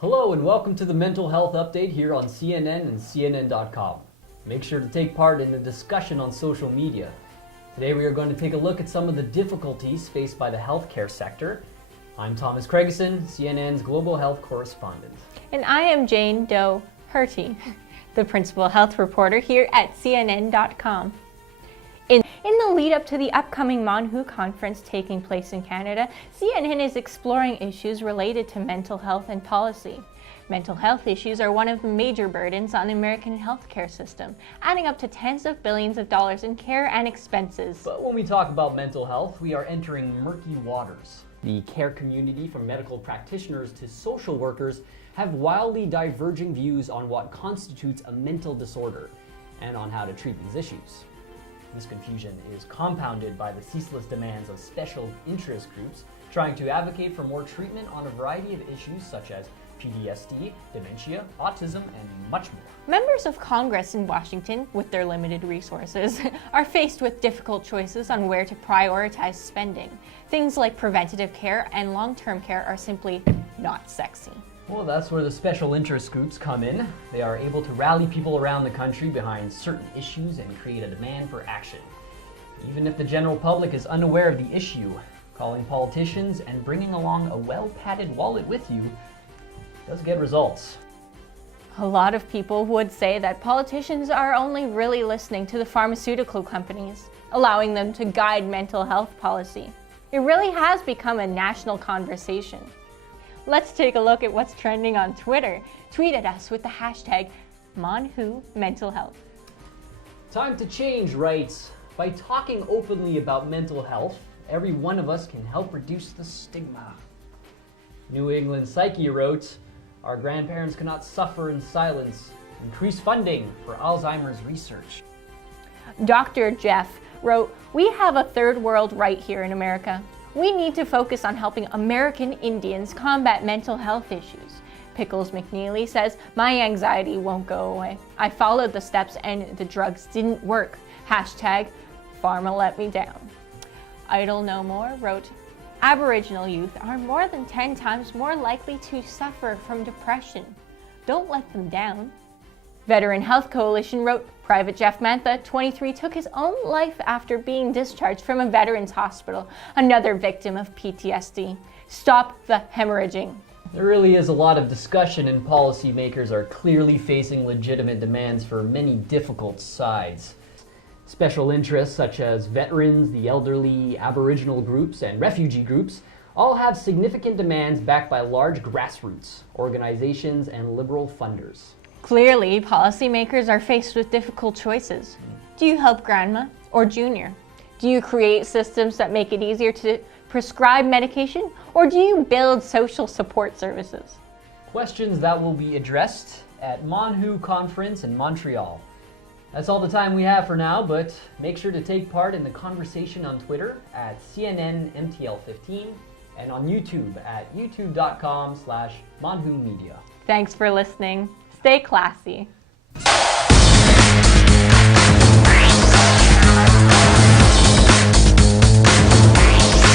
Hello and welcome to the Mental Health Update here on CNN and CNN.com. Make sure to take part in the discussion on social media. Today we are going to take a look at some of the difficulties faced by the healthcare sector. I'm Thomas Craigeson, CNN's Global Health Correspondent. And I am Jane Doe Hurty, the Principal Health Reporter here at CNN.com. In the lead up to the upcoming MonWHO conference taking place in Canada, CNN is exploring issues related to mental health and policy. Mental health issues are one of the major burdens on the American healthcare system, adding up to tens of billions of dollars in care and expenses. But when we talk about mental health, we are entering murky waters. The care community, from medical practitioners to social workers, have wildly diverging views on what constitutes a mental disorder and on how to treat these issues. This confusion is compounded by the ceaseless demands of special interest groups trying to advocate for more treatment on a variety of issues such as PTSD, dementia, autism, and much more. Members of Congress in Washington, with their limited resources, are faced with difficult choices on where to prioritize spending. Things like preventative care and long-term care are simply not sexy. Well, that's where the special interest groups come in. They are able to rally people around the country behind certain issues and create a demand for action. Even if the general public is unaware of the issue, calling politicians and bringing along a well-padded wallet with you does get results. A lot of people would say that politicians are only really listening to the pharmaceutical companies, allowing them to guide mental health policy. It really has become a national conversation. Let's take a look at what's trending on Twitter. Tweet at us with the hashtag MonWHOMentalHealth. Time to change, writes, by talking openly about mental health, every one of us can help reduce the stigma. New England Psyche wrote, our grandparents cannot suffer in silence. Increase funding for Alzheimer's research. Dr. Jeff wrote, we have a third world right here in America. We need to focus on helping American Indians combat mental health issues. Pickles McNeely says, my anxiety won't go away. I followed the steps and the drugs didn't work. Hashtag pharma let me down. Idle No More wrote, Aboriginal youth are more than 10 times more likely to suffer from depression. Don't let them down. Veteran Health Coalition wrote, Private Jeff Mantha, 23, took his own life after being discharged from a veterans hospital, another victim of PTSD. Stop the hemorrhaging. There really is a lot of discussion, and policymakers are clearly facing legitimate demands for many difficult sides. Special interests such as veterans, the elderly, Aboriginal groups, and refugee groups all have significant demands backed by large grassroots organizations and liberal funders. Clearly, policymakers are faced with difficult choices. Do you help grandma or junior? Do you create systems that make it easier to prescribe medication, or do you build social support services? Questions that will be addressed at MonWHO conference in Montreal. That's all the time we have for now, but make sure to take part in the conversation on Twitter at CNNMTL15 and on YouTube at youtube.com/MonWHOmedia. Thanks for listening. Stay classy.